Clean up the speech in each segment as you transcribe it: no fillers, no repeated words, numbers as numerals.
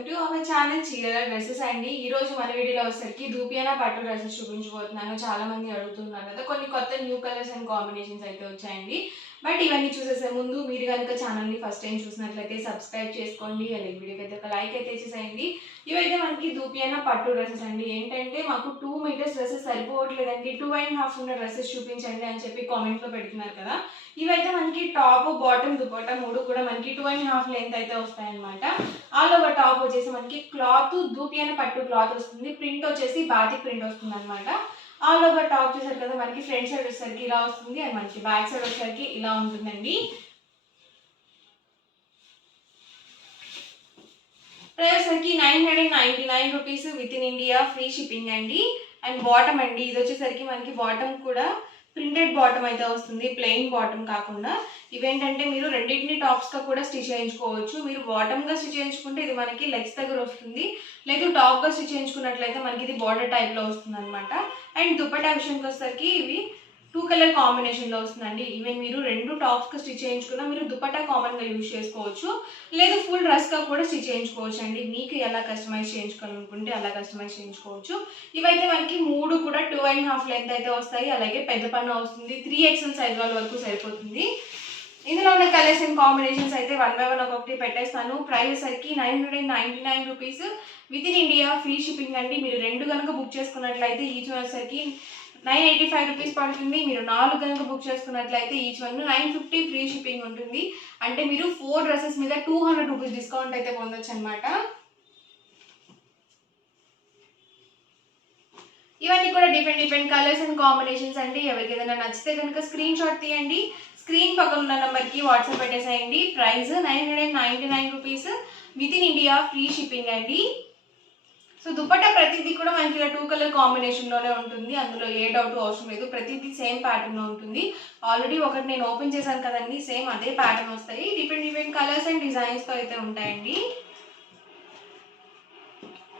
Welcome to our channel చీరల dresses అండి. ఈ రోజు మన వీడియోలో వచ్చేసరికి దూపియానా పట్టు డ్రెస్సెస్ చూపించబోతున్నాను. చాలా మంది అడుగుతున్నారు కదా, కొన్ని కొత్త న్యూ కలర్స్ అండ్ కాంబినేషన్స్ అయితే వచ్చాయండి. బట్ ఇవన్నీ చూసేసే ముందు మీరు కనుక ఛానల్ని ఫస్ట్ టైం చూసినట్లయితే సబ్స్క్రైబ్ చేసుకోండి, అలాగే వీడియోకి అయితే ఒక లైక్ అయితే చేసేయండి. ఇవైతే మనకి దూపియానా పట్టు డ్రెస్సెస్ అండి. ఏంటంటే మాకు 2 మీటర్స్ డ్రెస్సెస్ సరిపోవట్లేదండి, 2.5 ఉన్న డ్రెస్సెస్ చూపించండి అని చెప్పి కామెంట్లో పెడుతున్నారు కదా. ఇవైతే మనకి టాప్ బాటమ్ దుపట్టా మూడు కూడా మనకి 2.5 లెంత్ అయితే వస్తాయన్నమాట. ఆల్ ఓవర్ టాప్ వచ్చేసి మనకి క్లాత్ దూపియానా పట్టు క్లాత్ వస్తుంది, ప్రింట్ వచ్చేసి బాతిక్ ప్రింట్ వస్తుంది అనమాట. ఆల్ ఓవర్ టాప్ చూసారు కదా, మనకి ఫ్రంట్ సైడ్ వచ్చేసరికి ఇలా వస్తుంది అండ్ మనకి బ్యాక్ సైడ్ వచ్చేసరికి ఇలా ఉంటుందండి. ప్రైస్ వచ్చేసరికి 999 rupees with in India, free shipping అండి. అండ్ బాటమ్ అండి, ఇది వచ్చేసరికి మనకి బాటమ్ కూడా ప్రింటెడ్ బాటమ్ అయితే వస్తుంది, ప్లెయిన్ బాటమ్ కాకుండా. ఇవేంటంటే మీరు రెండింటిని టాప్స్గా కూడా స్టిచ్ చేయించుకోవచ్చు. మీరు బాటమ్గా స్టిచ్ చేయించుకుంటే ఇది మనకి లెగ్స్ దగ్గర వస్తుంది, లేదు టాప్గా స్టిచ్ చేయించుకున్నట్లయితే మనకి ఇది బార్డర్ టైప్లో వస్తుంది అనమాట. అండ్ దుపట్టా విషయానికి వచ్చేసరికి ఇవి 2 కలర్ కాంబినేషన్లో వస్తుందండి. ఈవెన్ మీరు 2 టాప్స్గా స్టిచ్ చేయించుకున్నా మీరు దుపట్టా కామన్గా యూజ్ చేసుకోవచ్చు, లేదు ఫుల్ డ్రెస్గా కూడా స్టిచ్ చేయించుకోవచ్చు అండి. మీకు ఎలా కస్టమైజ్ చేయించుకోవాలనుకుంటే అలా కస్టమైజ్ చేయించుకోవచ్చు. ఇవైతే మనకి 3 కూడా 2.5 లెంత్ అయితే వస్తాయి, అలాగే పెద్ద పన్ను వస్తుంది, 3XL సైజ్ వాళ్ళ వరకు సరిపోతుంది. ఇందులో ఉన్న కలర్స్ అండ్ కాంబినేషన్స్ అయితే 1 by 1 ఒక్కొక్కటి పెట్టేస్తాను. ప్రైస్ సరికి 999 rupees with in India, free shipping అండి. మీరు 2 కనుక బుక్ చేసుకున్నట్లయితే ఈచ్ వచ్చేసరికి 985 రూపీస్ పడుతుంది. మీరు 4 కనుక బుక్ చేసుకున్నట్లయితే ఈచ్ 950 ఫ్రీ షిప్పింగ్ ఉంటుంది. అంటే మీరు 4 డ్రెస్సెస్ మీద 200 రూపీస్ డిస్కౌంట్ అయితే పొందొచ్చు అనమాట. ఇవన్నీ కూడా డిఫరెంట్ కలర్స్ అండ్ కాంబినేషన్స్ అండి. ఎవరికి ఏదైనా నచ్చితే కనుక స్క్రీన్ షాట్ తీయండి, స్క్రీన్ పక్కన ఉన్న నెంబర్కి వాట్సాప్ పెట్టేసేయండి. Price 999 rupees with in India, free shipping అండి. సో దుపట్టా ప్రతిదీ కూడా మనకి ఇలా 2 కలర్ కాంబినేషన్లోనే ఉంటుంది, అందులో ఏ డౌట్ అవసరం లేదు. ప్రతిదీ సేమ్ ప్యాటర్న్లో ఉంటుంది. ఆల్రెడీ ఒకటి నేను ఓపెన్ చేశాను కదండి, సేమ్ అదే ప్యాటర్న్ వస్తాయి. డిఫరెంట్ కలర్స్ అండ్ డిజైన్స్తో అయితే ఉంటాయండి.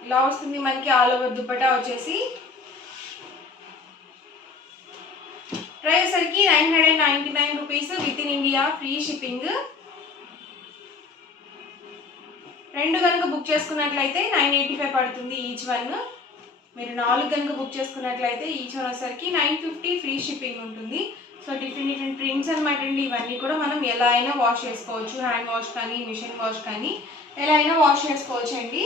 ఇలా వస్తుంది మనకి ఆల్ ఓవర్ దుపట్టా వచ్చేసి. ప్రైస్ సరికి 999 rupees with in India, free shipping. 2 కనుక బుక్ చేసుకున్నట్లయితే 985 పడుతుంది ఈచ్ వన్. మీరు 4 కనుక బుక్ చేసుకున్నట్లయితే ఈచ్ వన్ వచ్చేసరికి 950 ఫ్రీ షిప్పింగ్ ఉంటుంది. సో డిఫరెంట్ ప్రింట్స్ అనమాట అండి. ఇవన్నీ కూడా మనం ఎలా అయినా వాష్ చేసుకోవచ్చు, హ్యాండ్ వాష్ కానీ మిషన్ వాష్ కానీ ఎలా అయినా వాష్ చేసుకోవచ్చు అండి.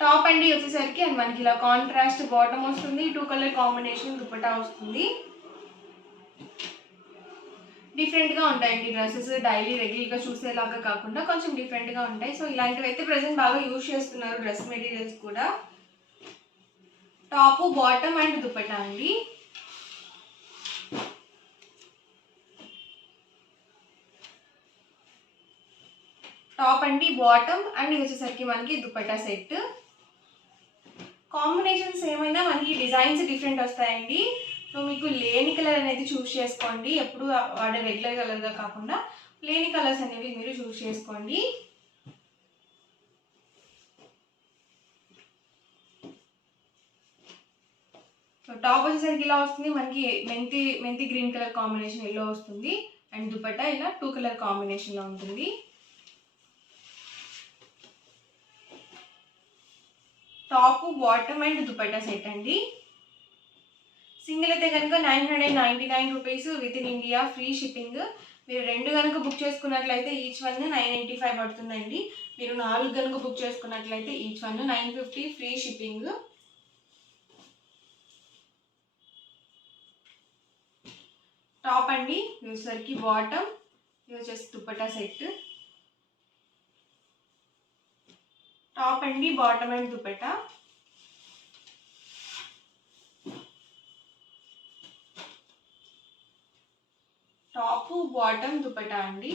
టాప్ అండి వచ్చేసరికి అండ్ మనకి ఇలా కాంట్రాస్ట్ బాటమ్ వస్తుంది, 2 కలర్ కాంబినేషన్ దుపట్టా వస్తుంది. డిఫరెంట్గా ఉంటాయండి డ్రెస్సెస్, డైలీ రెగ్యులర్గా చూసేలాగా కాకుండా కొంచెం డిఫరెంట్గా ఉంటాయి. సో ఇలాంటివి అయితే ప్రజెంట్ బాగా యూజ్ చేస్తున్నారు డ్రెస్ మెటీరియల్స్ కూడా. టాప్ బాటమ్ అండ్ దుపట్టా అండి. టాప్ అండి, బాటమ్ అండ్ ఇది వచ్చేసరికి మనకి దుపట్టా సెట్. కాంబినేషన్స్ ఏమైనా మనకి డిజైన్స్ డిఫరెంట్ వస్తాయండి. సో మీకు లేని కలర్ అనేది చూస్ చేసుకోండి, ఎప్పుడు వాడే రెగ్యులర్ కలర్గా కాకుండా లేని కలర్స్ అనేవి మీరు చూస్ చేసుకోండి. సో టాప్ వచ్చేసరికి ఇలా వస్తుంది మనకి, మెంతి గ్రీన్ కలర్ కాంబినేషన్ ఎల్లో వస్తుంది. అండ్ దుపట్టా ఇలా 2 కలర్ కాంబినేషన్లో ఉంటుంది. Top bottom and dupatta set అండి. సింగిల్ అయితే కనుక 999 rupees with in India, free shipping. మీరు 2 కనుక బుక్ చేసుకున్నట్లయితే ఈచ్ వన్ 985 పడుతుందండి. మీరు 4 కనుక బుక్ చేసుకున్నట్లయితే each one 950 free shipping. Top అండి, ఇది వచ్చేసరికి బాటమ్, ఇది వచ్చేసి దుపట్టా సెట్. టాప్ అండి, bottom and dupatta. Top bottom dupatta అండి.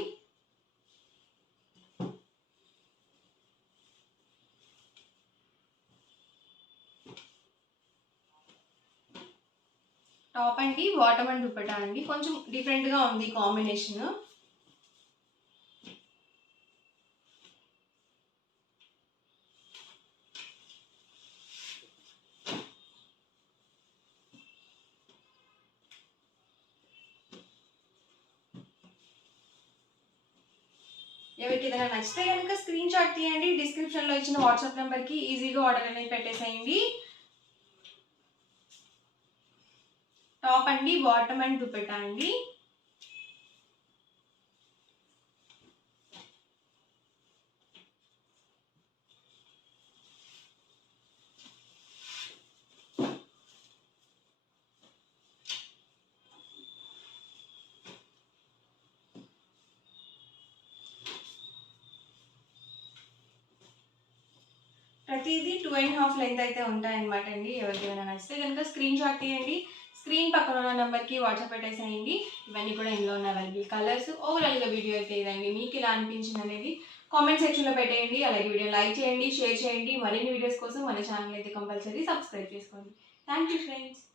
టాప్ అండి, బాటమ్ అండ్ దుపట్టా అండి. కొంచెం డిఫరెంట్గా ఉంది కాంబినేషన్. ఎవరికి ఏదైనా నచ్చితే కనుక స్క్రీన్ షాట్ తీయండి. డిస్క్రిప్షన్లో ఇచ్చిన వాట్సాప్ నెంబర్కి ఈజీగా ఆర్డర్ అనేది పెట్టేసేయండి. టాప్ అండి, బాటమ్ అండ్ దుపట్టా అండి. ప్రతిదీ 2.5 లెంత్ అయితే ఉంటాయన్నమాట అండి. ఎవరికి ఏమైనా నచ్చితే కనుక స్క్రీన్ షాట్ తీయండి. స్క్రీన్ పక్కన ఉన్న నెంబర్కి వాట్సాప్ పెట్టేసేయండి. ఇవన్నీ కూడా ఇందులో ఉన్న అవైలబుల్ కలర్స్. ఓవరాల్గా వీడియో అయితే ఇదండి. మీకు ఇలా అనిపించింది అనేది కామెంట్ సెక్షన్లో పెట్టేయండి. అలాగే వీడియో లైక్ చేయండి, షేర్ చేయండి. మరిన్ని వీడియోస్ కోసం మన ఛానల్ అయితే కంపల్సరీ సబ్స్క్రైబ్ చేసుకోండి. Thank you friends.